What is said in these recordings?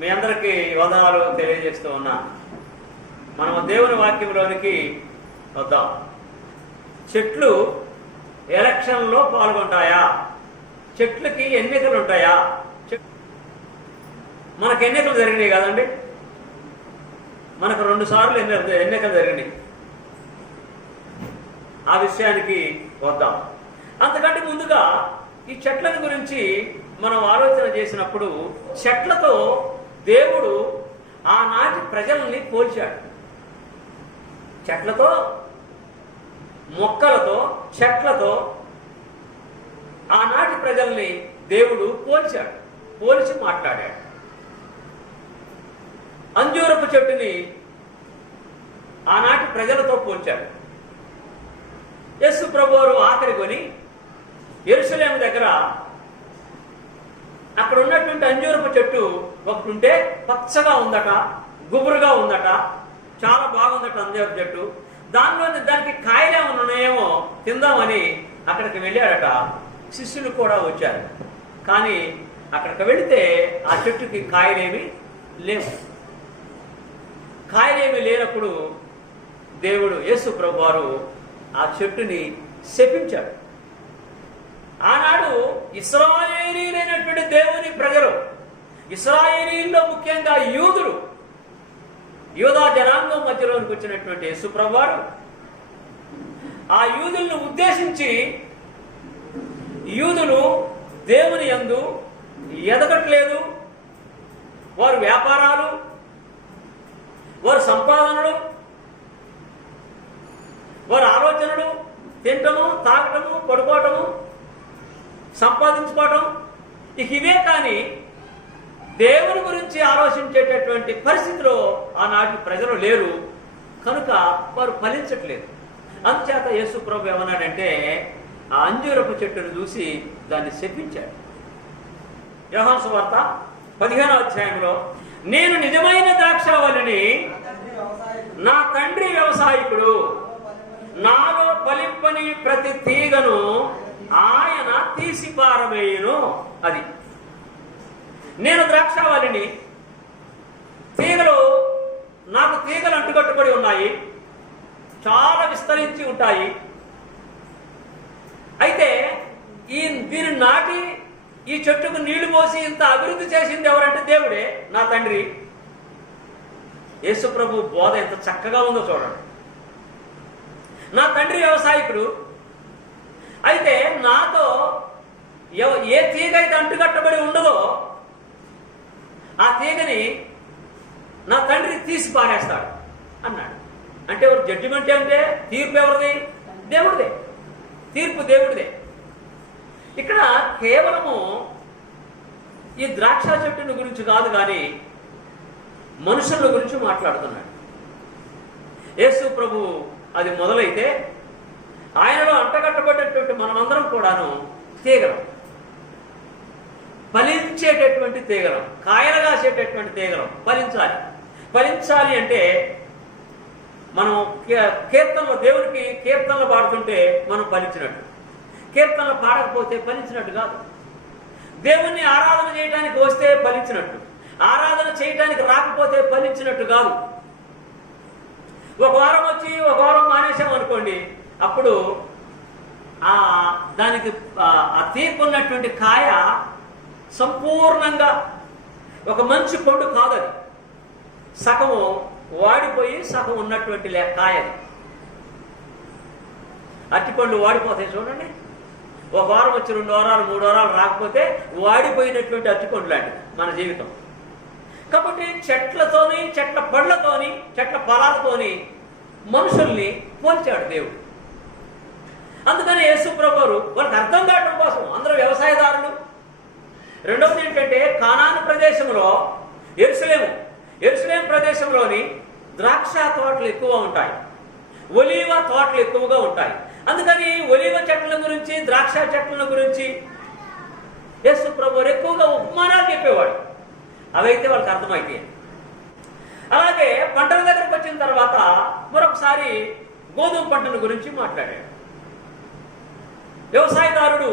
మీ అందరికీ వందనాలు తెలియజేస్తూ ఉన్నా. మనము దేవుని వాక్యంలోనికి వద్దాం. చెట్లు ఎలక్షన్లో పాల్గొంటాయా? చెట్లకి ఎన్నికలు ఉంటాయా? మనకు ఎన్నికలు జరిగినాయి కదండి, మనకు 2 సార్లు ఎన్నికలు జరిగినాయి. ఆ విషయానికి వద్దాం. అంతకంటే ముందుగా ఈ చెట్లను గురించి మనం ఆలోచన చేసినప్పుడు చెట్లతో దేవుడు ఆనాటి ప్రజల్ని పోల్చాడు. చెట్లతో, మొక్కలతో, చెట్లతో ఆనాటి ప్రజల్ని దేవుడు పోల్చాడు, పోల్చి మాట్లాడాడు. అంజూరపు చెట్టుని ఆనాటి ప్రజలతో పోల్చాడు. యేసు ప్రభువారు ఆఖరి కొని యెరూషలేము దగ్గర అక్కడ ఉన్నటువంటి అంజూరపు చెట్టు ఒకటి ఉంటే పచ్చగా ఉందట, గుబురుగా ఉందట, చాలా బాగుందట అంజూరపు చెట్టు. దానికి కాయలే ఉన్నాయేమో తిందామని అక్కడికి వెళ్ళాడట. శిష్యులు కూడా వచ్చారు. కానీ అక్కడికి వెళితే ఆ చెట్టుకి కాయలేమి లేవు. కాయలేమి లేనప్పుడు దేవుడు యేసు ప్రభువారు ఆ చెట్టుని శపించాడు. ఆనాడు ఇశ్రాయేలీలైనటువంటి దేవుని ప్రజలు, ఇశ్రాయేలీల్లో ముఖ్యంగా యూదులు, యూదా జనాంగం మధ్యలోనికి వచ్చినటువంటి యేసు ప్రభువారు ఆ యూదులను ఉద్దేశించి, యూదులు దేవుని యందు ఎదగట్లేదు, వారు వ్యాపారాలు, వారి సంపాదనలు, వారి ఆలోచనలు, తింటము, తాగటము, పడుకోవటము, సంపాదించుకోవటం, ఇవే కానీ దేవుని గురించి ఆలోచించేటటువంటి పరిస్థితిలో ఆనాటి ప్రజలు లేరు. కనుక వారు ఫలించట్లేదు. అందుచేత యేసు ప్రభు ఏమన్నాడంటే ఆ అంజూరపు చెట్టును చూసి దాన్ని శపించాడు. యోహాను సువార్త 15వ అధ్యాయంలో, నేను నిజమైన ద్రాక్షావల్లిని, నా తండ్రి వ్యవసాయకుడు, నాలో ఫలింపని ప్రతి తీగను ఆయన తీసి పారవేయును. అది నేను ద్రాక్షావల్లిని, తీగలు నాకు తీగలు అంటుకట్టుబడి ఉన్నాయి, చాలా విస్తరించి ఉంటాయి. అయితే దీన్ని నాటి ఈ చెట్టుకు నీళ్లు పోసి ఇంత అభివృద్ధి చేసింది ఎవరంటే దేవుడే, నా తండ్రి. యేసు ప్రభు బోధ ఎంత చక్కగా ఉందో చూడండి. నా తండ్రి వ్యవసాయకుడు, అయితే నాతో ఏ తీగ అయితే అంటుకట్టబడి ఉండదో ఆ తీగని నా తండ్రి తీసి పారేస్తాడు అన్నాడు. అంటే జడ్జిమెంట్ అంటే తీర్పు ఎవరిది? దేవుడిదే. తీర్పు దేవుడిదే. ఇక్కడ కేవలము ఈ ద్రాక్ష చెట్టుని గురించి కాదు, కానీ మనుషుల గురించి మాట్లాడుతున్నాడు యేసు ప్రభు. అది మొదలైతే ఆయనలో అంటగట్టబడేటువంటి మనమందరం కూడాను తీగలం, ఫలించేటటువంటి తీగలం, కాయలు కాసేటటువంటి తీగలం. ఫలించాలి అంటే మనం కీర్తనలో, దేవునికి కీర్తనలు పాడుతుంటే మనం ఫలించినట్టు, కీర్తనలు పాడకపోతే ఫలించినట్టు కాదు. దేవుణ్ణి ఆరాధన చేయడానికి వస్తే ఫలించినట్టు, ఆరాధన చేయడానికి రాకపోతే ఫలించినట్టు కాదు. ఒక వారం వచ్చి ఒక వారం మానేసాం అనుకోండి, అప్పుడు దానికి ఆ తీర్పు ఉన్నటువంటి కాయ సంపూర్ణంగా ఒక మంచి పండు కాదది. సగము వాడిపోయి సగం ఉన్నటువంటి కాయది. అరటిపండు వాడిపోతాయి చూడండి. ఒక వారం వచ్చి 2 వారాలు 3 వారాలు రాకపోతే వాడిపోయినటువంటి అరటిపండు లాంటిది మన జీవితం. కాబట్టి చెట్లతోని, చెట్ల పండ్లతోని, చెట్ల ఫలాలతోని మనుషుల్ని పోల్చాడు దేవుడు. అందుకని యేసు ప్రభువారు వాళ్ళకి అర్థం కావడం కోసం, అందరూ వ్యవసాయదారులు. రెండవది ఏంటంటే కానాను ప్రదేశంలో యెరూషలేము ప్రదేశంలోని ద్రాక్ష తోటలు ఎక్కువ ఉంటాయి, ఒలీవ తోటలు ఎక్కువగా ఉంటాయి. అందుకని ఒలీవ చెట్ల గురించి, ద్రాక్ష చెట్ల గురించి యేసు ప్రభువారు ఎక్కువగా ఉపమానాలు చెప్పేవాడు. అవైతే వాళ్ళకి అర్థమైతే. అలాగే పంటల దగ్గరకు వచ్చిన తర్వాత మరొకసారి గోధుమ పంటల గురించి మాట్లాడాడు. వ్యవసాయదారుడు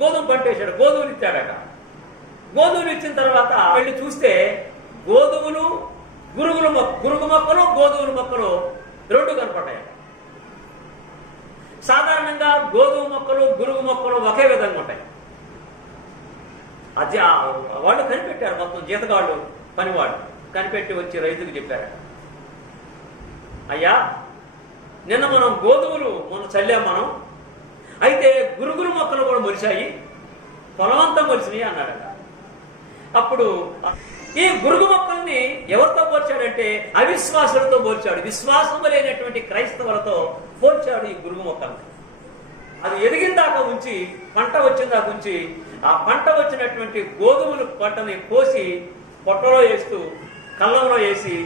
గోధుమ పంట వేశాడు, గోధుమలు ఇచ్చాడట. గోధుమలు ఇచ్చిన తర్వాత వెళ్ళి చూస్తే గోధుమలు గురుగు మొక్కలు గోధుమల మొక్కలు రెండు కనపడ్డాయి. సాధారణంగా గోధుమ మొక్కలు గురుగు మొక్కలు ఒకే విధంగా ఉంటాయి. అది వాళ్ళు కనిపెట్టారు, మొత్తం జీతగాళ్ళు పనివాళ్ళు కనిపెట్టి వచ్చి రైతుకు చెప్పారు, అయ్యా నిన్న మనం గోధుమలు చల్లాం మనం, అయితే గురుగురు మొక్కలు కూడా మొలిచాయి, పొలమంతా మొలిచినాయి అన్నాడట. అప్పుడు ఈ గురుగు మొక్కల్ని ఎవరితో పోల్చాడంటే అవిశ్వాసులతో పోల్చాడు. విశ్వాసం లేనటువంటి క్రైస్తవులతో పోల్చాడు ఈ గురుగు మొక్కల్ని. అది ఎదిగిన దాకా ఉంచి, పంట వచ్చిన దాకా ఉంచి, ఆ పంట వచ్చినటువంటి గోధుమలు పంటని కోసి పొట్టలో వేస్తూ కళ్ళంలో వేసి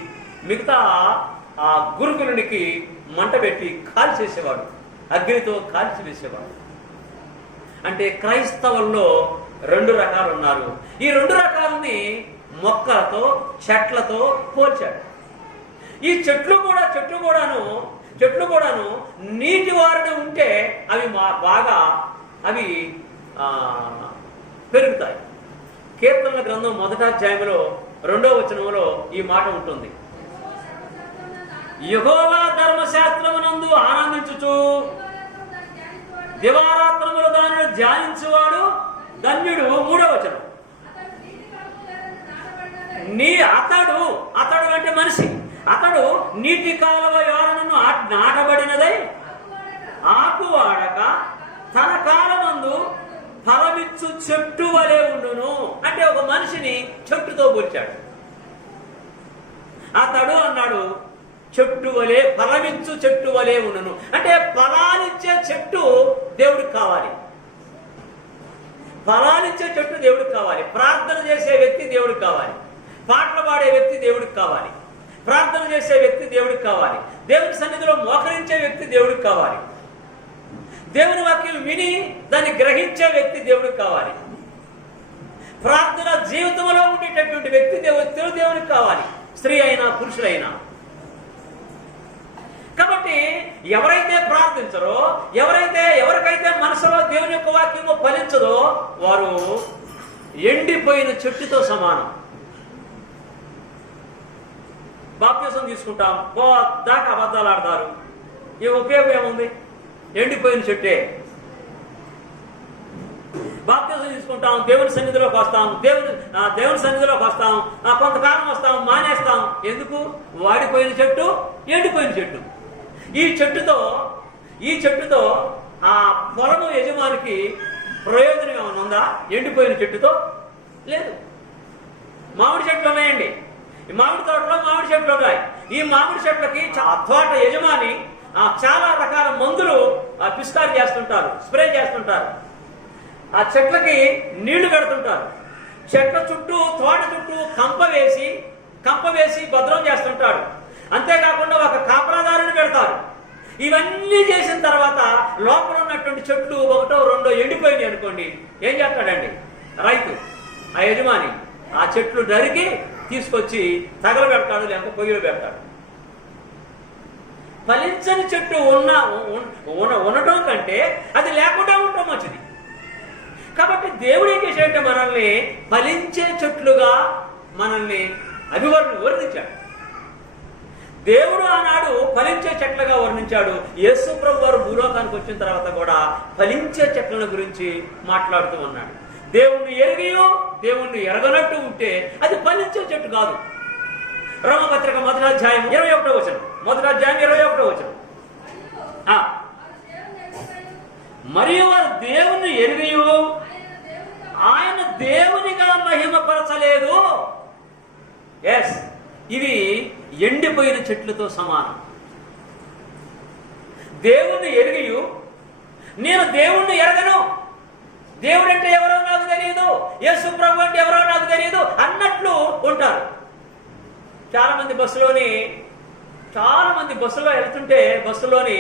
మిగతా ఆ గురుగులనికి మంట పెట్టి కాల్చేసేవాడు, అగ్నితో కాల్చి వేసేవాడు. అంటే క్రైస్తవుల్లో రెండు రకాలు ఉన్నారు. ఈ రెండు రకాలని మొక్కలతో చెట్లతో పోల్చాడు. ఈ చెట్లు కూడాను నీటి వారణ ఉంటే అవి బాగా అవి పెరుగుతాయి. కీర్తనల గ్రంథం 1వ అధ్యాయంలో 2వ వచనంలో ఈ మాట ఉంటుంది, యెహోవా ధర్మశాస్త్రమునందు ఆనందించుచు దివారాత్రములు దానిని ధ్యానించువాడు ధన్యుడు. 3వ వచనం, అతడు అంటే మనిషి, అతడు నీటి కాలువ యోరను నాటబడినదై ఆకువాడక తన కాలమందు ఫలమిచ్చు చెట్టు వలె ఉండును. అంటే ఒక మనిషిని చెట్టుతో పోల్చాడు. అతడు అన్నాడు చెట్టు వలె, ఫలమిచ్చు చెట్టు వలె ఉండును. అంటే ఫలాలిచ్చే చెట్టు దేవుడికి కావాలి, ఫలాలిచ్చే చెట్టు దేవుడికి కావాలి. ప్రార్థన చేసే వ్యక్తి దేవుడికి కావాలి, పాటలు పాడే వ్యక్తి దేవుడికి కావాలి, ప్రార్థన చేసే వ్యక్తి దేవుడికి కావాలి, దేవుని సన్నిధిలో మోకరించే వ్యక్తి దేవుడికి కావాలి, దేవుని వాక్యం విని దాన్ని గ్రహించే వ్యక్తి దేవుడికి కావాలి, ప్రార్థన జీవితంలో ఉండేటటువంటి వ్యక్తి దేవుడికి కావాలి, స్త్రీ అయినా పురుషులైనా. కాబట్టి ఎవరైతే ప్రార్థించరో, ఎవరికైతే మనసులో దేవుని యొక్క వాక్యము ఫలించదో వారు ఎండిపోయిన చెట్టుతో సమానం. బాప్తిసం తీసుకుంటాం, దాకా అబద్ధాలు ఆడతారు, ఈ ఉపయోగం ఏముంది? ఎండిపోయిన చెట్టే. బాప్తిసం తీసుకుంటాం, దేవుని సన్నిధిలోకి వస్తాం, దేవుని సన్నిధిలోకి వస్తాం, కొంతకాలం వస్తాం, మానేస్తాం. ఎందుకు? వాడిపోయిన చెట్టు, ఎండిపోయిన చెట్టు. ఈ చెట్టుతో ఆ పొలము యజమానికి ప్రయోజనం ఏమైనా ఉందా? ఎండిపోయిన చెట్టుతో లేదు. మామిడి చెట్లు ఉన్నాయండి, ఈ మామిడి తోటలో మామిడి చెట్లు ఉన్నాయి. ఈ మామిడి చెట్లకి తోట యజమాని చాలా రకాల మందులు పిచికారీ చేస్తుంటారు, స్ప్రే చేస్తుంటారు. ఆ చెట్లకి నీళ్లు పెడుతుంటారు. చెట్ల చుట్టూ, తోట చుట్టూ కంప వేసి భద్రం చేస్తుంటాడు. అంతేకాకుండా ఒక కాపలాదారుని పెడతారు. ఇవన్నీ చేసిన తర్వాత లోపల ఉన్నటువంటి చెట్లు 1, 2 ఎండిపోయినాయి అనుకోండి, ఏం చేస్తాడండి రైతు, ఆ యజమాని? ఆ చెట్లు నరికి తీసుకొచ్చి తగల పెడతాడు, లేకపోతే పొయ్యిలో పెడతాడు. ఫలించని చెట్టు ఉండటం కంటే అది లేకుండా ఉండటం మంచిది. కాబట్టి దేవుడు ఏం చేశాడంటే మనల్ని ఫలించే చెట్లుగా మనల్ని వర్ణించాడు. దేవుడు ఆనాడు ఫలించే చెట్లుగా వర్ణించాడు. యేసు ప్రభు వారు భూలోకానికి వచ్చిన తర్వాత కూడా ఫలించే చెట్ల గురించి మాట్లాడుతూ ఉన్నాడు. దేవుణ్ణి ఎరిగియో దేవుణ్ణి ఎరగనట్టు ఉంటే అది ఫలించే చెట్టు కాదు. రోమపత్రిక 1వ అధ్యాయం 21వ వచనం, 1వ అధ్యాయం 21వ వచనం, మరియు వారు దేవుణ్ణి ఎరిగియో ఆయన దేవునిగా మహిమపరచలేదు. ఎస్, ఇవి ఎండిపోయిన చెట్లతో సమానం. దేవుణ్ణి ఎరిగియు నేను దేవుణ్ణి ఎరగను, దేవుడంటే ఎవరో నాకు తెలియదు, యేసు ప్రభు అంటే ఎవరో నాకు తెలియదు అన్నట్లు ఉంటారు. చాలా మంది బస్సులో వెళ్తుంటే బస్సులోని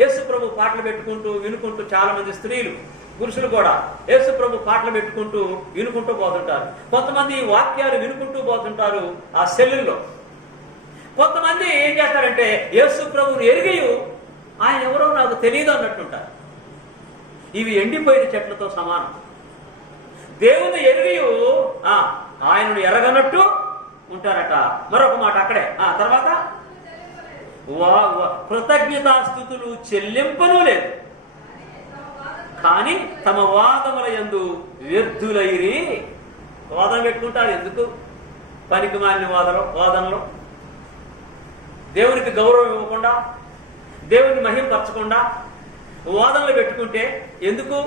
యేసు ప్రభు పాటలు పెట్టుకుంటూ వినుకుంటూ, చాలా మంది స్త్రీలు పురుషులు కూడా యేసు ప్రభు పాటలు పెట్టుకుంటూ వినుకుంటూ పోతుంటారు. కొంతమంది వాక్యాలు వినుకుంటూ పోతుంటారు ఆ సెల్లుల్లో. కొంతమంది ఏం చేస్తారంటే యేసు ప్రభుని ఎరిగియు ఆయన ఎవరో నాకు తెలియదు అన్నట్టుంటారు. ఇవి ఎండిపోయిన చెట్లతో సమానం. దేవుని ఎరిగియు ఆయనను ఎరగనట్టు ఉంటారట. మరొక మాట అక్కడే తర్వాత కృతజ్ఞతాస్తుతులు చెల్లింపను లేదు, కానీ తమ వాదముల యందు వ్యర్థులైరి. వాదన పెట్టుకుంటారు ఎందుకు? పనికి మాలిన వాదనలు, దేవునికి గౌరవం ఇవ్వకుండా, దేవుని మహిమపరచకుండా వాదనలు పెట్టుకుంటే ఎందుకు?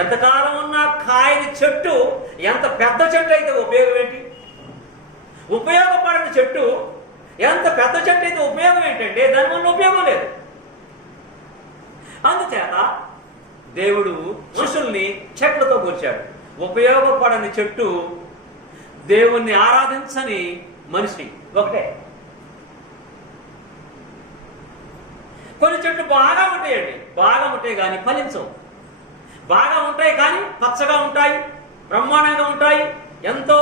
ఎంతకాలం ఉన్నా కాయని చెట్టు ఎంత పెద్ద చెట్టు అయితే ఉపయోగం ఏంటి? ఉపయోగపడని చెట్టు ఎంత పెద్ద చెట్టు అయితే ఉపయోగం ఏంటంటే దానివల్ల ఉపయోగం లేదు. అందుచేత దేవుడు మనుషుల్ని చెట్లతో పోల్చాడు. ఉపయోగపడని చెట్టు, దేవుణ్ణి ఆరాధించని మనిషి ఒకటే. కొన్ని చెట్లు బాగా ఉంటాయండి, బాగా ఉంటాయి కానీ ఫలించవు. బాగా ఉంటాయి కానీ పచ్చగా ఉంటాయి, బ్రహ్మాండంగా ఉంటాయి, ఎంతో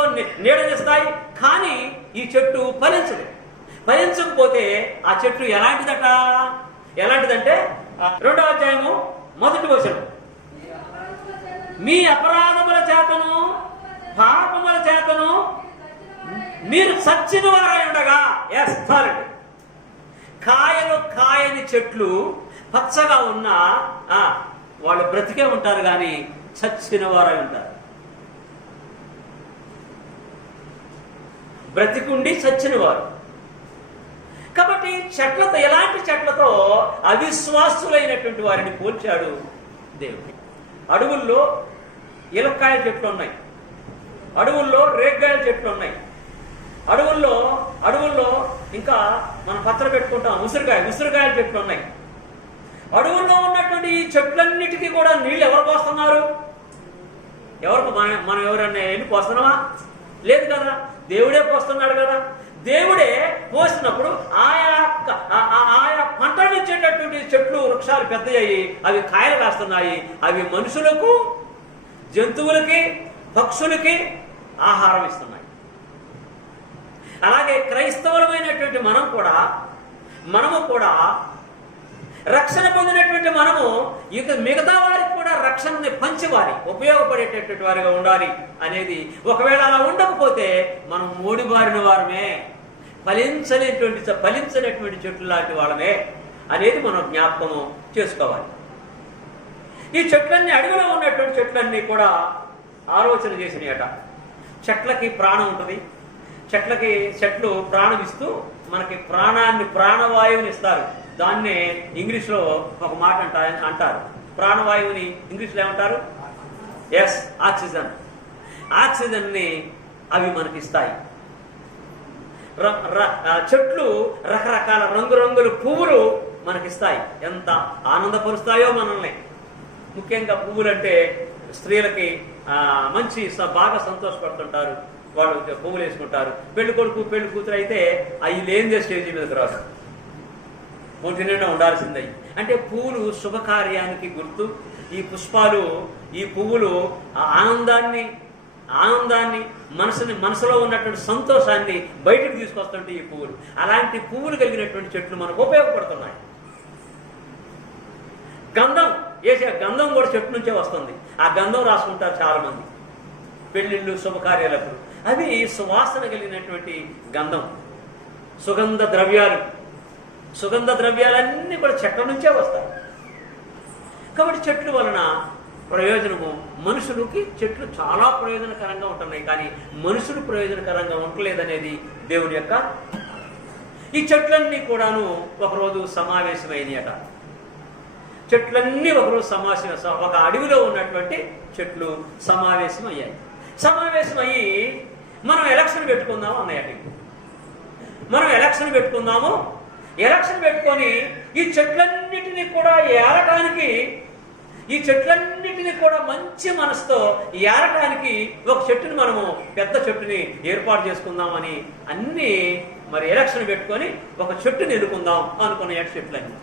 నీడనిస్తాయి, కానీ ఈ చెట్టు ఫలించదు. ఫలించకపోతే ఆ చెట్టు ఎలాంటిదంటే 2వ అధ్యాయము 1వ వచనం, మీ అపరాధముల చేతను పాపముల చేతను మీరు చచ్చిన వారై ఉండగా. వేస్తారండి. కాయలు కాయని చెట్లు పచ్చగా ఉన్నా వాళ్ళు బ్రతికే ఉంటారు కానీ చచ్చిన వారై ఉంటారు. బ్రతికుండి చచ్చిన వారు. కాబట్టి చెట్లతో, ఎలాంటి చెట్లతో? అవిశ్వాసులైనటువంటి వారిని పోల్చాడు దేవుడు. అడవుల్లో ఇలక్కాయల చెట్లు ఉన్నాయి, అడవుల్లో రేగ్గాయల చెట్లు ఉన్నాయి, అడవుల్లో ఇంకా మనం పచ్చడి పెట్టుకుంటాం ఉసిరికాయల చెట్లు ఉన్నాయి. అడవుల్లో ఉన్నటువంటి ఈ చెట్లన్నిటికీ కూడా నీళ్ళు ఎవరు పోస్తున్నారు? మనం ఎవరన్నా వెళ్ళి పోస్తున్నామా? లేదు కదా, దేవుడే పోస్తున్నాడు కదా. దేవుడే పోసినప్పుడు ఆయా పంటలు ఇచ్చేటటువంటి చెట్లు వృక్షాలు పెద్దయ్యాయి, అవి కాయలు కాస్తున్నాయి. అవి మనుషులకు, జంతువులకి, పక్షులకి ఆహారం ఇస్తున్నాయి. అలాగే క్రైస్తవులమైనటువంటి మనము కూడా రక్షణ పొందినటువంటి మనము ఇక మిగతా వారికి కూడా రక్షణని పంచేవారి, ఉపయోగపడేటటువంటి వారిగా ఉండాలి అనేది. ఒకవేళ అలా ఉండకపోతే మనం మూడిబారిన వారమే, ఫలించలేటువంటి చెట్లు లాంటి వాళ్ళమే అనేది మనం జ్ఞాపకము చేసుకోవాలి. ఈ చెట్లన్నీ, అడవిలో ఉన్నటువంటి చెట్లన్నీ కూడా ఆలోచన చేసినాయట. చెట్లకి ప్రాణం ఉంటుంది, చెట్లు ప్రాణం ఇస్తూ మనకి ప్రాణవాయువుని ఇస్తారు. దాన్నే ఇంగ్లీష్లో ఒక మాట అంటారు. ప్రాణవాయువుని ఇంగ్లీష్లో ఏమంటారు? ఆక్సిజన్ని అవి మనకి ఇస్తాయి. చెట్లు రకరకాల రంగురంగుల పువ్వులు మనకిస్తాయి. ఎంత ఆనందపరుస్తాయో మనల్ని. ముఖ్యంగా పువ్వులంటే స్త్రీలకి మంచి బాగా సంతోషపడుతుంటారు. వాళ్ళు పువ్వులు వేసుకుంటారు. పెళ్లి కొడుకు పెళ్లి కూతురు అయితే అవి లేనిదే స్టేజీ మీదకి రాదు, ఒంటి నిండా ఉండాల్సిందే. అంటే పువ్వులు శుభకార్యానికి గుర్తు. ఈ పుష్పాలు, ఈ పువ్వులు ఆనందాన్ని మనసులో ఉన్నటువంటి సంతోషాన్ని బయటకు తీసుకొస్తుంటే ఈ పువ్వులు. అలాంటి పువ్వులు కలిగినటువంటి చెట్లు మనకు ఉపయోగపడుతున్నాయి. గంధం కూడా చెట్టు నుంచే వస్తుంది. ఆ గంధం రాసుకుంటారు చాలా మంది పెళ్లిళ్ళు, శుభకార్యాలకు. అవి సువాసన కలిగినటువంటి గంధం. సుగంధ ద్రవ్యాలన్నీ కూడా చెట్ల నుంచే వస్తాయి. కాబట్టి చెట్ల వలన ప్రయోజనము, మనుషులకి చెట్లు చాలా ప్రయోజనకరంగా ఉంటున్నాయి, కానీ మనుషులు ప్రయోజనకరంగా ఉండలేదనేది దేవుని యొక్క. ఈ చెట్లన్నీ కూడాను ఒకరోజు సమావేశమైనయట. చెట్లన్నీ ఒకరోజు ఒక అడవిలో ఉన్నటువంటి చెట్లు సమావేశమయ్యాయి. సమావేశమయ్యి మనం ఎలక్షన్ పెట్టుకుందాము అన్నయ్య. మనం ఎలక్షన్ పెట్టుకొని ఈ చెట్లన్నిటినీ కూడా ఏరటానికి, ఈ చెట్లన్నిటినీ కూడా మంచి మనసుతో ఏరటానికి ఒక చెట్టుని, మనము పెద్ద చెట్టుని ఏర్పాటు చేసుకుందామని అన్ని మరి ఎలక్షన్ పెట్టుకొని ఒక చెట్టుని ఎన్నుకుందాం అనుకున్నాయట. చెట్లన్నీ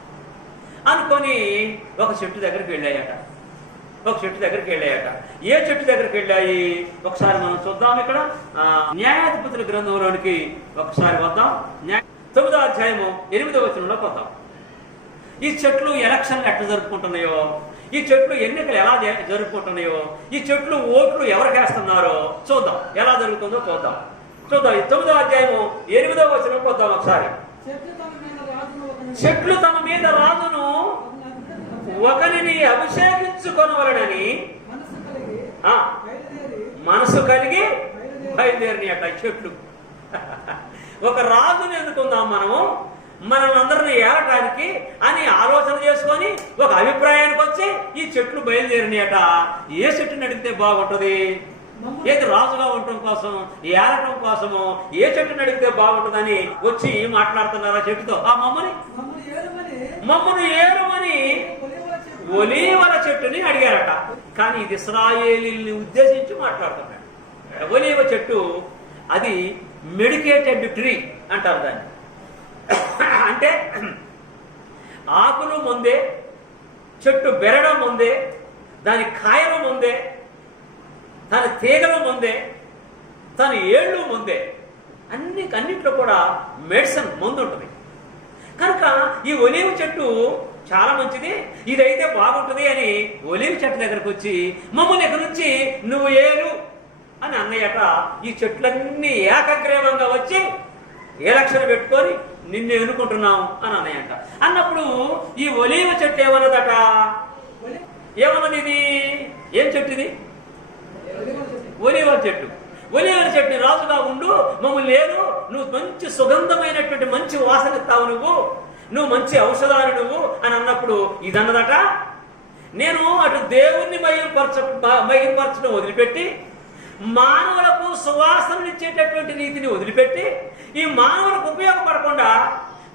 అనుకొని ఒక చెట్టు దగ్గరికి వెళ్ళాయట. ఏ చెట్టు దగ్గరికి వెళ్ళాయి ఒకసారి మనం చూద్దాం. ఇక్కడ న్యాయాధిపతుల గ్రంథంలోనికి ఒకసారి వద్దాం. 9వ అధ్యాయము 8వ వచనంలోకి వద్దాం. ఈ చెట్లు ఎలక్షన్లు ఎట్లా జరుపుకుంటున్నాయో, ఈ చెట్లు ఎన్నికలు ఎలా జరుపుకుంటున్నాయో, ఈ చెట్లు ఓట్లు ఎవరికి వేస్తున్నారో చూద్దాం. ఎలా జరుగుతుందో చూద్దాం. చూద్దాం. 9వ అధ్యాయము 8వ వచనం పొద్దాం ఒకసారి. చెట్లు తమ మీద రాజును ఒకరిని అభిషేకించుకొనవలనని మనసు కలిగి బయలుదేరిని అట్ట చెట్లు. ఒక రాజుని ఎన్నుకుందాం మనము, మనల్ని అందరినీ ఏలటానికి అని ఆలోచన చేసుకొని ఒక అభిప్రాయానికి వచ్చి ఈ చెట్లు బయలుదేరినాయట. ఏ చెట్టుని అడిగితే బాగుంటది? ఏది రాజుగా ఉండటం కోసం, ఏలటం కోసము ఏ చెట్టుని అడిగితే బాగుంటుందని వచ్చి మాట్లాడుతున్నారా చెట్టుతో? ఆ మమ్మను ఏరుమని ఒలీవల చెట్టుని అడిగారట. కానీ ఇది ఇశ్రాయేలీల్ని ఉద్దేశించి మాట్లాడుతున్నాడు. ఒలీవ చెట్టు అది మెడికేటెడ్ ట్రీ అంటారు దాన్ని. అంటే ఆకులు ముందే, చెట్టు బెరడం ముందే, దాని కాయలు ముందే, దాని తీగలు ముందే, దాని ఏళ్ళు ముందే, అన్నిట్లో కూడా మెడిసిన్ ముందు ఉంటుంది. కనుక ఈ ఒలీవ చెట్టు చాలా మంచిది, ఇదైతే బాగుంటుంది అని ఒలీవ చెట్టు దగ్గరకు వచ్చి మమ్మల్ని ఎక్కడి నుంచి నువ్వు ఏలు అని అన్నయ్యట. ఈ చెట్లన్నీ ఏకగ్రీవంగా వచ్చి ఎలక్షన్ పెట్టుకొని నిన్ను ఎన్నుకుంటున్నాం అని అన్నయ్యంట. అన్నప్పుడు ఈ ఒలీవ చెట్టు ఏమన్నదట? ఏమన్నది? ఇది ఏం చెట్టు? ఇది ఒలీవ చెట్టు. ఒలీవ చెట్టు రాజుగా ఉండు, మమ్మల్ని లేరు, నువ్వు మంచి సుగంధమైనటువంటి మంచి వాసన ఇస్తావు, నువ్వు మంచి ఔషధాలు నువ్వు అని అన్నప్పుడు ఇదన్నదట. నేను అటు దేవుణ్ణి మహిమపరచడం వదిలిపెట్టి, మానవులకు సువాసననిచ్చేటటువంటి నీతిని వదిలిపెట్టి, ఈ మానవులకు ఉపయోగపడకుండా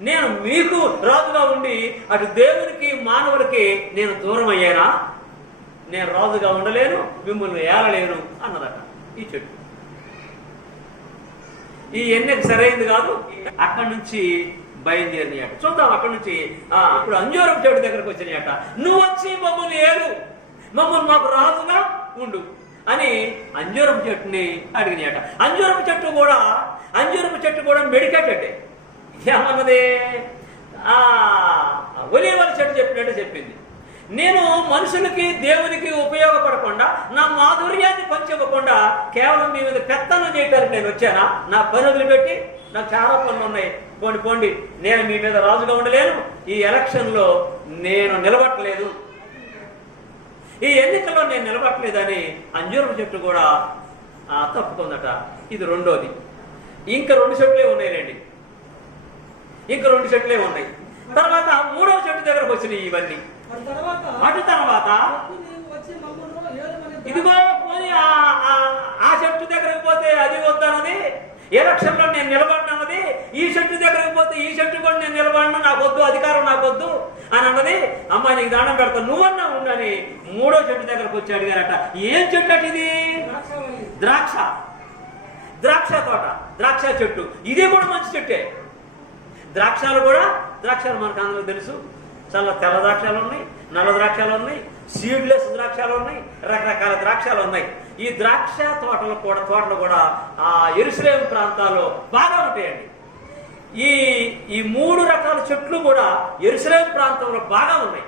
నేను మీకు రాజుగా ఉండి అటు దేవునికి మానవులకి నేను దూరం అయ్యానా? నేను రాజుగా ఉండలేను, మిమ్మల్ని ఏలలేను అన్నదట ఈ చెట్టు. ఈ ఎన్నిక సరైనది కాదు. అక్కడి నుంచి బయలుదేరినాయట. చూద్దాం అక్కడి నుంచి. ఇప్పుడు అంజూరపు చెట్టు దగ్గరకు వచ్చినాయట. నువ్వు వచ్చి మమ్మల్ని ఏలు, మమ్మల్ని మాకు రాజుగా ఉండు అని అంజూరపు చెట్టుని అడిగినాయట. అంజూరపు చెట్టు కూడా మెడికేటెడ్. ఏమన్నది? ఒలీవల చెట్టు చెప్పినట్టు చెప్పింది. నేను మనుషులకి దేవునికి ఉపయోగపడకుండా, నా మాధుర్యాన్ని పంచివ్వకుండా కేవలం మీ మీద పెత్తనం చేయడానికి నేను వచ్చానా? నా పని వదిలిపెట్టి, నాకు చాలా పనులు ఉన్నాయి, పోండి, నేను మీ మీద రాజుగా ఉండలేను, ఈ ఎలక్షన్లో నేను నిలబట్టలేదు, ఈ ఎన్నికల్లో నేను నిలబట్టలేదని అంజూరపు చెట్టు కూడా తప్పుకుందట. ఇది రెండోది. ఇంకా 2 చెట్లే ఉన్నాయిలేండి, ఇంకా 2 చెట్లే ఉన్నాయి. తర్వాత 3వ చెట్టు దగ్గరకు వచ్చినాయి ఇవన్నీ. అటు తర్వాత ఇదిగో పోనీ ఆ చెట్టు దగ్గరకు పోతే అది వద్దన్నది, ఎలక్షన్ లో నేను నిలబడినది. ఈ చెట్టు దగ్గరకు పోతే ఈ చెట్టు కూడా నేను నిలబడినా, నాకు వద్దు, అధికారం నాకు వద్దు అని అన్నది. అమ్మా నీకు దండం పెడతా, నువ్వన్నా ఉండని 3వ చెట్టు దగ్గరకు వచ్చి అడిగారట. ఏం చెట్టు అటు ఇది? ద్రాక్ష తోట, ద్రాక్ష చెట్టు. ఇది కూడా మంచి చెట్టే. ద్రాక్షాలు మనకు అందరూ తెలుసు. చాలా తెల్ల ద్రాక్షాలు ఉన్నాయి, నల్ల ద్రాక్షాలు ఉన్నాయి, సీడ్లెస్ ద్రాక్షాలు ఉన్నాయి, రకరకాల ద్రాక్షాలు ఉన్నాయి. ఈ ద్రాక్ష తోటలు కూడా ఆ యెరూషలేము ప్రాంతాల్లో బాగా ఉంటాయండి. ఈ 3 రకాల చెట్లు కూడా యెరూషలేము ప్రాంతంలో బాగా ఉన్నాయి.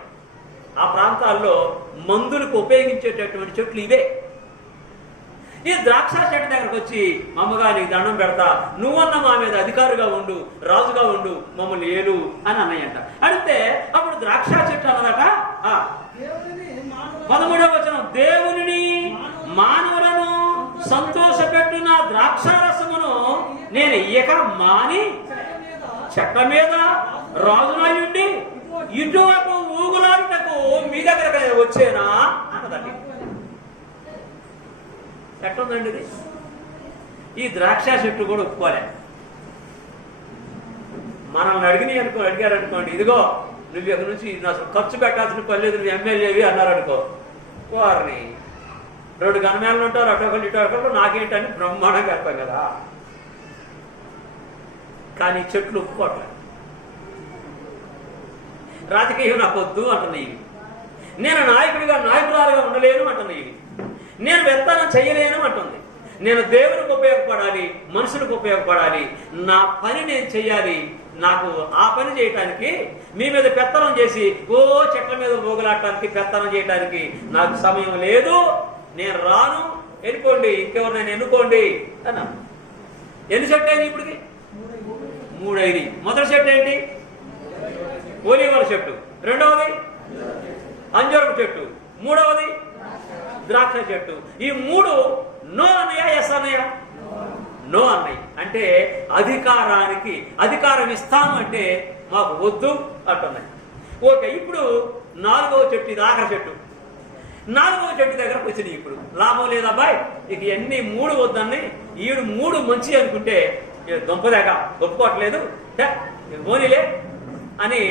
ఆ ప్రాంతాల్లో మందులకు ఉపయోగించేటటువంటి చెట్లు ఇవే. ఈ ద్రాక్ష చెట్టు దగ్గరకు వచ్చి అమ్మగా నీకు దండం పెడతా, నువ్వన్న మా మీద అధికారిగా ఉండు, రాజుగా ఉండు, మమ్మల్ని ఏలు అని అన్నయ్యంట. అడిగితే అప్పుడు ద్రాక్ష చెట్టు అన్నదట. 13వ వచనం, దేవుని మానవులను సంతోషపెట్టు నా ద్రాక్షారసమును నేను ఇక మాని చెట్ల మీద రాజునయుండి ఇటువైపు ఊగులాటకు మీ దగ్గర వచ్చేనా అన్నదండి. ఎట్టుందండి ఇది? ఈ ద్రాక్ష చెట్టు కూడా ఒప్పుకోలే. మనల్ని అడిగారనుకోండి, ఇదిగో నువ్వు ఎక్కడి నుంచి అసలు ఖర్చు పెట్టాల్సిన పని లేదు, నువ్వు ఎమ్మెల్యేవి అన్నారనుకో, వారిని 2 గణమేళలు ఉంటారు, అటొకళ్ళు ఇటొకళ్ళు, నాకేంటని బ్రహ్మాండంగా వెళ్తాం కదా. కానీ చెట్లు ఒప్పుకోవట్లేదు. రాజకీయం నాకు వద్దు అంటున్నాయి. నేను నాయకురాలుగా ఉండలేను అంటున్నాయి. నేను వెళ్తానని చెయ్యలేను అంటుంది. నేను దేవునికి ఉపయోగపడాలి, మనుషులకు ఉపయోగపడాలి, నా పని నేను చెయ్యాలి. నాకు ఆ పని చేయటానికి మీ మీద పెత్తనం చేసి చెట్ల మీద పోగులాడటానికి, పెత్తనం చేయడానికి నాకు సమయం లేదు, నేను రాను, వెళ్ళిపోండి, ఇంకెవరు నేను ఎన్నుకోండి అన్నా. ఎన్ని చెట్లు అయింది ఇప్పటికి? 3 అయింది. మొదటి చెట్టు ఏంటి? ఒలీవల చెట్టు. రెండవది అంజూరపు చెట్టు. మూడవది ద్రాక్ష చెట్టు. ఈ 3 నో అన్నయ్య, ఎస్ అన్నయ్య? నో అన్నయ్య. అంటే అధికారం ఇస్తాను అంటే మాకు వద్దు అంటున్నాయి. ఓకే, ఇప్పుడు 4వ చెట్టు, ఇది ఆఖరి చెట్టు. 4వ చెట్టు దగ్గరకు వచ్చినాయి. ఇప్పుడు లాభం లేదా అబ్బాయి, ఇక ఎన్ని 3 వద్దన్ని, ఈడు 3 మంచి అనుకుంటే దుంపదాకా ఒప్పుకోవట్లేదు, పోనీలే అని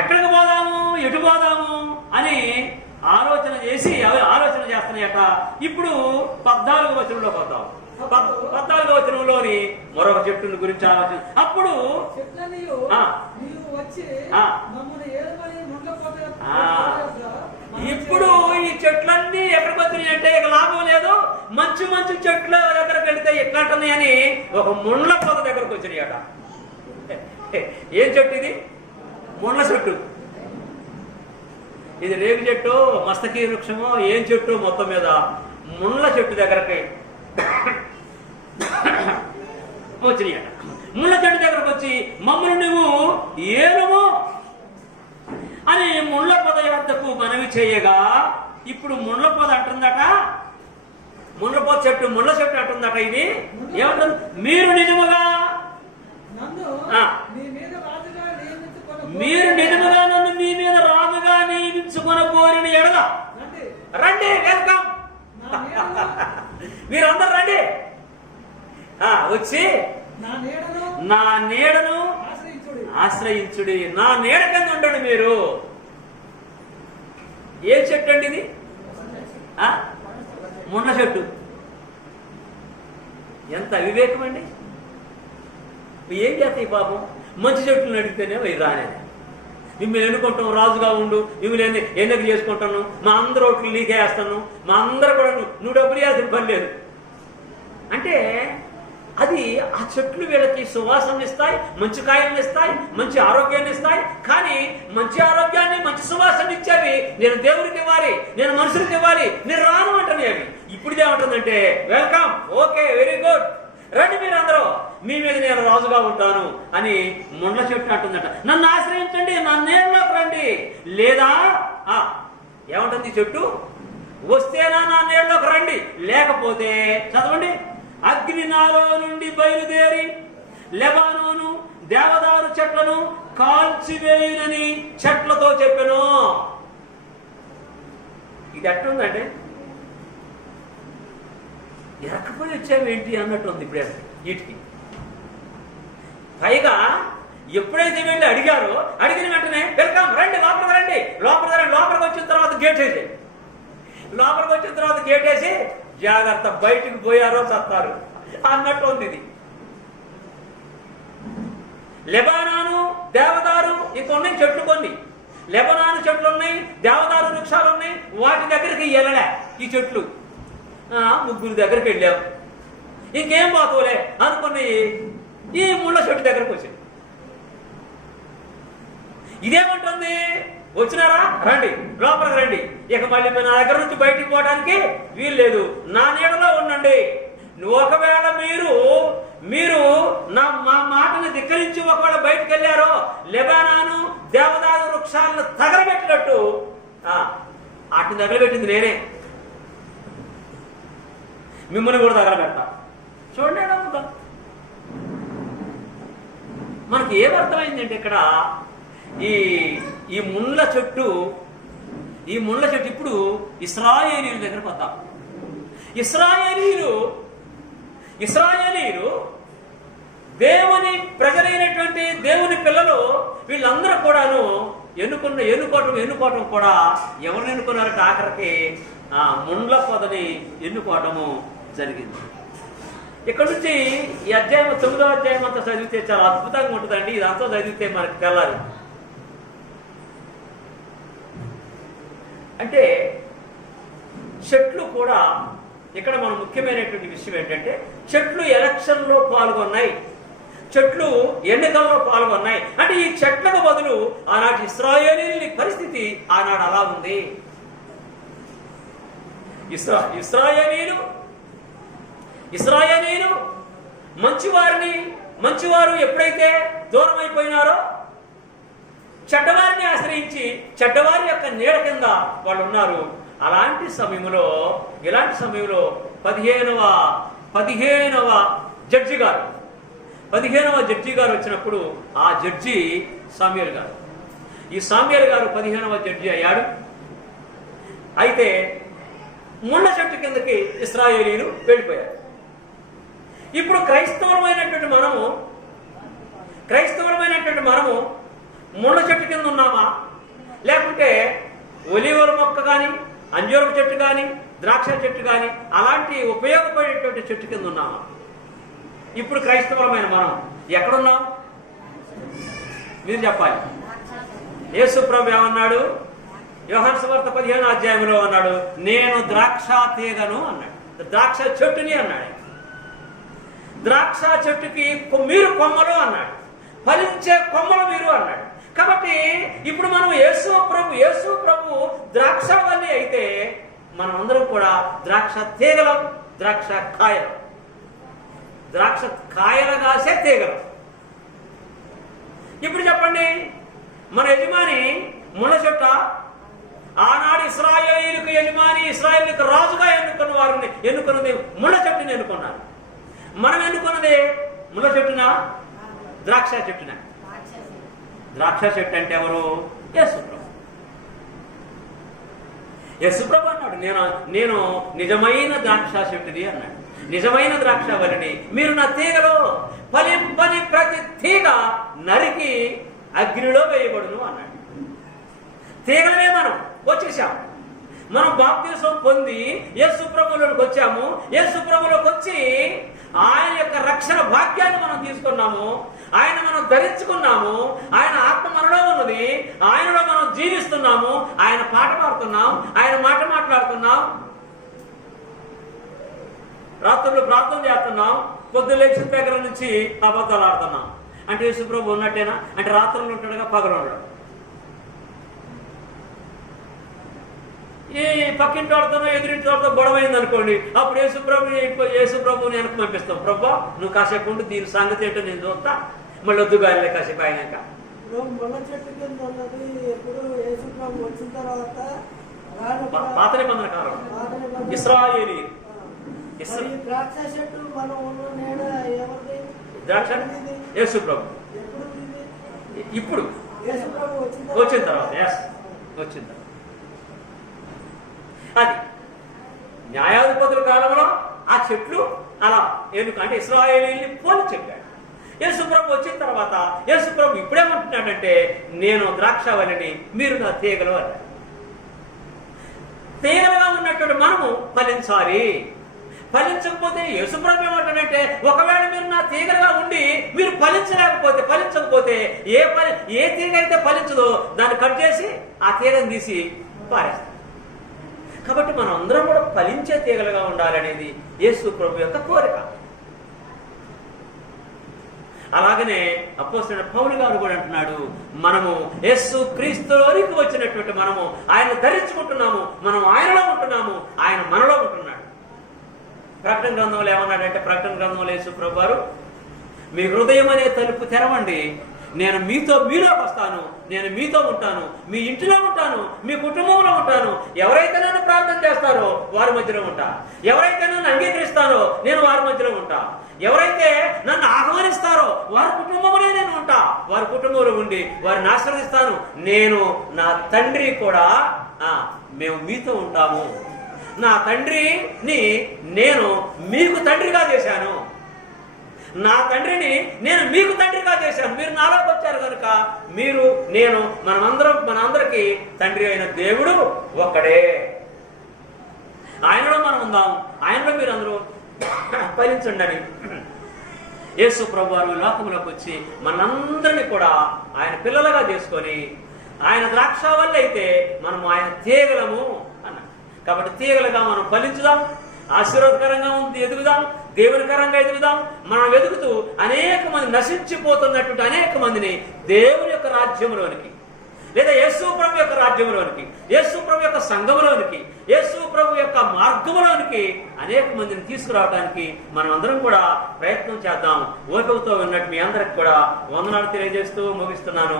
ఎక్కడికి పోదాము, ఎటు పోదాము అని ఆలోచన చేస్తున్నాయట. ఇప్పుడు 14వ వచనంలోకి వద్దాం. 14వ వచనంలోని మరొక చెట్టుని గురించి ఆలోచన. అప్పుడు ఇప్పుడు ఈ చెట్లన్నీ ఎక్కడికి వచ్చినాయి అంటే ఇక లాభం లేదు, మంచి మంచి చెట్ల దగ్గరకు వెళితే ఎట్లాంటివి అని ఒక ముండ్ల పొద దగ్గరకు వచ్చినాయట. ఏం చెట్టు ఇది? ముండ్ల చెట్టు. ఇది రేగు చెట్టు, మస్తకి వృక్షమో ఏం చెట్టు, మొత్తం మీద ముండ్ల చెట్టు దగ్గరకి వచ్చినాయట. ముళ్ళ చెట్టు దగ్గరకు వచ్చి మమ్మల్ని నువ్వు ఏలుము అని ముళ్ళ పొద వద్దకు మనవి చేయగా, ఇప్పుడు ముళ్ళ పొద అంటుందట, ముళ్ళ చెట్టు అంటుందట, ఇది ఏమంటుంది? మీరు నిజముగా నన్ను మీ మీద రాజుగా నియమించుకొనబోరిన ఎడల రండి, వెల్కమ్, మీరందరూ రండి, వచ్చి నా నీడను ఆశ్రయించుడి, నా నీడ కింద ఉండండి. మీరు ఏ చెట్టు అండి ఇది? ముండ్ల చెట్టు. ఎంత అవివేకం అండి! ఏం చేస్తాయి పాపం? మంచి చెట్టులను అడిగితేనే అవి రానేది. మిమ్మల్ని ఎన్నుకుంటాం, రాజుగా ఉండు, మిమ్మల్ని ఎన్నిక చేసుకుంటాను, మా అందరూ ఓట్లు నీకే వేస్తాను, మా అందరూ కూడా నువ్వు డబ్బులు వేయాల్సిన పని లేదు అంటే, అది ఆ చెట్లు వీళ్ళకి సువాసన ఇస్తాయి, మంచి కాయలను ఇస్తాయి, మంచి ఆరోగ్యాన్ని ఇస్తాయి. కానీ మంచి ఆరోగ్యాన్ని, మంచి సువాసన ఇచ్చేవి నేను దేవుడికి ఇవ్వాలి, నేను మనుషులకి ఇవ్వాలి, నేను రాను అంటాను. అవి ఇప్పుడు ఏమంటుందంటే వెల్కమ్, ఓకే, వెరీ గుడ్, రండి మీరందరూ, మీ మీద నేను రాజుగా ఉంటాను అని ముండ్ల చెట్టు అంటుందట. నన్ను ఆశ్రయించండి, నా నీడలోకి రండి, లేదా ఏమంటుంది చెట్టు? వస్తేనా నా నీడలోకి రండి, లేకపోతే చదవండి, అగ్ని నాలో నుండి బయలుదేరి లెబానోను దేవదారు చెట్లను కాల్చివేయునని చెట్లతో చెప్పెను. ఇది ఎట్లుందంటే ఎరకపోయి వచ్చావేంటి అన్నట్టు ఉంది. ఇప్పుడే వీటికి పైగా ఎప్పుడైతే వెళ్ళి అడిగారో, అడిగిన వెంటనే వెల్కమ్, రండి, లోపలికి రండి, లోపలికి వచ్చిన తర్వాత గేట్ వేసి, జాగ్రత్త, బయటికి పోయారో చస్తారు అన్నట్టు ఉంది. ఇది లెబానాను దేవదారు ఇంక ఉన్నాయి చెట్లు, కొన్ని లెబనాను చెట్లు ఉన్నాయి, దేవదారు వృక్షాలు ఉన్నాయి, వాటి దగ్గరికి వెళ్ళలే ఈ చెట్లు. 3 దగ్గరికి వెళ్ళాం, ఇంకేం బాతోలే అనుకుని ఈ ముళ్ళ చెట్టు దగ్గరకు వచ్చింది. ఇదేమంటుంది? వచ్చినారా, రండి, లోపలికి రండి, ఇక మళ్ళీ నా దగ్గర నుంచి బయటికి పోవడానికి వీలు లేదు, నా నీడలో ఉండండి. ఒకవేళ మీరు మా మాటను ధిక్కరించి ఒకవేళ బయటకు వెళ్ళారో, లెబానాను దేవదారు వృక్షాలను తగలబెట్టినట్టు వాటిని తగలబెట్టింది నేనే, మిమ్మల్ని కూడా తగలబెడతా. చూడండి, మనకి ఏమర్థమైందంటే ఇక్కడ ఈ ముళ్ళ చెట్టు ఇప్పుడు ఇశ్రాయేలీయుల దగ్గరకు వద్దాం. ఇశ్రాయేలీయులు దేవుని ప్రజలైనటువంటి దేవుని పిల్లలు, వీళ్ళందరూ కూడాను ఎన్నుకోవటం కూడా ఎవరిని ఎన్నుకున్నారంటే ఆఖరికి ముండ్ల పొదని ఎన్నుకోవటము జరిగింది. ఇక్కడ నుంచి ఈ అధ్యాయం 9వ అధ్యాయం అంతా చదివితే చాలా అద్భుతంగా ఉంటుందండి. ఇదంతా చదివితే మనకు తెల్లాలి. అంటే చెట్లు కూడా ఇక్కడ మన ముఖ్యమైనటువంటి విషయం ఏంటంటే, చెట్లు ఎలక్షన్లో పాల్గొన్నాయి, చెట్లు ఎన్నికల్లో పాల్గొన్నాయి. అంటే ఈ చెట్లకు బదులు ఆనాటి ఇశ్రాయేలీయుల పరిస్థితి ఆనాడు అలా ఉంది. ఇశ్రాయేలీయులు మంచివారు ఎప్పుడైతే దూరం అయిపోయినారో చెడ్డవారిని ఆశ్రయించి చెడ్డవారి యొక్క నీడ కింద వాళ్ళు ఉన్నారు. ఇలాంటి సమయంలో 15వ జడ్జి గారు వచ్చినప్పుడు ఆ జడ్జి సామ్యూయల్ గారు. ఈ సామ్యూయల్ గారు 15వ జడ్జి అయ్యాడు. అయితే ముళ్ళ చెట్టు కిందకి ఇశ్రాయేలీయులు వెళ్ళిపోయారు. ఇప్పుడు క్రైస్తవులమైనటువంటి మనము ముళ్ళ చెట్టు కింద ఉన్నామా, లేకుంటే ఒలివల మొక్క కానీ అంజూరపు చెట్టు కానీ ద్రాక్ష చెట్టు కానీ అలాంటి ఉపయోగపడేటువంటి చెట్టు కింద ఉన్నామా? ఇప్పుడు క్రైస్తవులమైన మనం ఎక్కడున్నాం? మీరు చెప్పాలి. యేసు ప్రభు ఏమన్నాడు? యోహాను సువార్త 15వ అధ్యాయంలో అన్నాడు, నేను ద్రాక్ష తీగను అన్నాడు, ద్రాక్ష చెట్టుని అన్నాడు. ద్రాక్ష చెట్టుకి మీరు కొమ్మలు అన్నాడు, ఫలించే కొమ్మలు మీరు అన్నాడు. కాబట్టి ఇప్పుడు మనం యేసు ప్రభు ద్రాక్ష వల్లి అయితే మనం అందరం కూడా ద్రాక్ష తీగలం, ద్రాక్ష కాయలు కాసే తీగలం. ఇప్పుడు చెప్పండి, మన యజమాని ముళ్ళ చెట్ట. ఆనాడు ఇశ్రాయేలీయులకు యజమాని, ఇశ్రాయేలీయులకు రాజుగా ఎన్నుకున్నది ముళ్ళ చెట్టుని ఎన్నుకున్నారు. మనం ఎన్నుకున్నది ముళ్ళ చెట్టునా ద్రాక్ష చెట్టునా? ద్రాక్ష చెట్టు అంటే ఎవరు? యేసుప్రభు అన్నాడు, నేను నిజమైన ద్రాక్ష చెట్టుని అన్నాడు, నిజమైన ద్రాక్ష వల్లిని. మీరు నా తీగలో ఫలింపని ప్రతి తీగ నరికి అగ్నిలో వేయబడును అన్నాడు. తీగలమే మనం వచ్చేసాం. మనం బాప్తిసం పొంది యేసు ప్రభువులోకి వచ్చాము. యేసు ప్రభువులోకి వచ్చి ఆయన యొక్క రక్షణ భాగ్యాన్ని మనం తీసుకున్నాము. ఆయన మనం ధరించుకున్నాము. ఆయన ఆత్మ మనలో ఉన్నది. ఆయనలో మనం జీవిస్తున్నాము. ఆయన పాట పాడుతున్నాం, ఆయన మాట మాట్లాడుతున్నాం, రాత్రులు ప్రార్థన చేస్తున్నాం, పొద్దున్న లేచిన దగ్గర నుంచి అబద్ధాలు ఆడుతున్నాం. అంటే యేసు ప్రభు ఉన్నట్టేనా? అంటే రాత్రులు ఉంటాడుగా, పగలు ఉండడు. ఈ పక్కింటి వాడితో ఎదురింటి వాడితో గొడవ అయింది అనుకోండి, అప్పుడు యేసు ప్రభుని వెనక్కి పంపిస్తాం. ప్రభా నువ్వు కాసేపు ఉండి దీని సంగతి ఏంటో నేను చూస్తా, మళ్ళీ వద్దు గాలి కాసేపు అయినాక. పాత నిబంధన కాలం ఇశ్రాయేలీయులు ద్రాక్ష యేసు ప్రభు ఇప్పుడు వచ్చిన తర్వాత అది న్యాయాధిపతుల కాలంలో ఆ చెట్లు అలా ఎందుకంటే ఇశ్రాయేలీయుల్ని పోలి చెప్పాడు. యేసు ప్రభు వచ్చిన తర్వాత యేసు ప్రభు ఇప్పుడేమంటున్నాడంటే, నేను ద్రాక్షవల్లిని, మీరు నా తీగలు అన్నాడు. తీగలుగా ఉన్నటువంటి మనము ఫలించాలి. ఫలించకపోతే యేసు ప్రభు ఏమంటాడంటే, ఒకవేళ మీరు నా తీగలుగా ఉండి మీరు ఫలించకపోతే ఏ తీగ అయితే ఫలించదో దాన్ని కట్ చేసి ఆ తీగను తీసి పారేస్తాం. కాబట్టి మనం అందరం కూడా ఫలించే తీగలుగా ఉండాలనేది యేసు ప్రభు యొక్క కోరిక. అలాగనే అపోస్తలుడైన పౌలు గారు కూడా అంటున్నాడు, మనము యేసు క్రీస్తులోనికి వచ్చినటువంటి మనము ఆయన ధరించుకుంటున్నాము, మనం ఆయనలో ఉంటున్నాము, ఆయన మనలో ఉంటున్నాడు. ప్రకటన గ్రంథంలో ఏమన్నాడంటే, ప్రకటన గ్రంథంలో యేసు ప్రభు వారు, మీ హృదయం అనే తలుపు తెరవండి, నేను మీలోకి వస్తాను, నేను మీతో ఉంటాను, మీ ఇంటిలో ఉంటాను, మీ కుటుంబంలో ఉంటాను. ఎవరైతే నన్ను ప్రార్థన చేస్తారో వారి మధ్యలో ఉంటా, ఎవరైతే నన్ను అంగీకరిస్తారో నేను వారి మధ్యలో ఉంటా, ఎవరైతే నన్ను ఆహ్వానిస్తారో వారి కుటుంబంలో నేను ఉంటా, వారి కుటుంబంలో ఉండి వారిని ఆశీర్వదిస్తాను. నేను నా తండ్రి కూడా మేము మీతో ఉంటాము. నా తండ్రిని నేను మీకు తండ్రిగా చేశాను, నా తండ్రిని నేను మీకు తండ్రిగా చేశాను. మీరు నాలోకి వచ్చారు కనుక మీరు నేను మనందరికీ తండ్రి అయిన దేవుడు ఒక్కడే. ఆయనలో మనం ఉందాం, ఆయనలో మీరు అందరూ ఫలించండి అని యేసు ప్రభు వారు లోకంలోకి వచ్చి మనందరినీ కూడా ఆయన పిల్లలుగా చేసుకొని, ఆయన ద్రాక్షవల్లి అయితే మనము ఆయన తీగలము అన్నాడు. కాబట్టి తీగలుగా మనం ఫలించుదాం, ఆశీర్వాదకరంగా ఉంది ఎదుగుదాం, దేవునికరంగా ఎదుగుదాం. మనం ఎదుగుతూ అనేక మంది నశించిపోతున్నటువంటి అనేక మందిని దేవుని యొక్క రాజ్యంలోనికి, లేదా యేసు ప్రభు యొక్క రాజ్యంలోనికి, యేసు ప్రభు యొక్క సంఘంలోనికి, యేసు ప్రభు యొక్క మార్గంలోనికి అనేక మందిని తీసుకురావడానికి మనం అందరం కూడా ప్రయత్నం చేద్దాం. ఓపికతో ఉన్నట్టు మీ అందరికి కూడా వందనాలు తెలియజేస్తూ ముగిస్తున్నాను.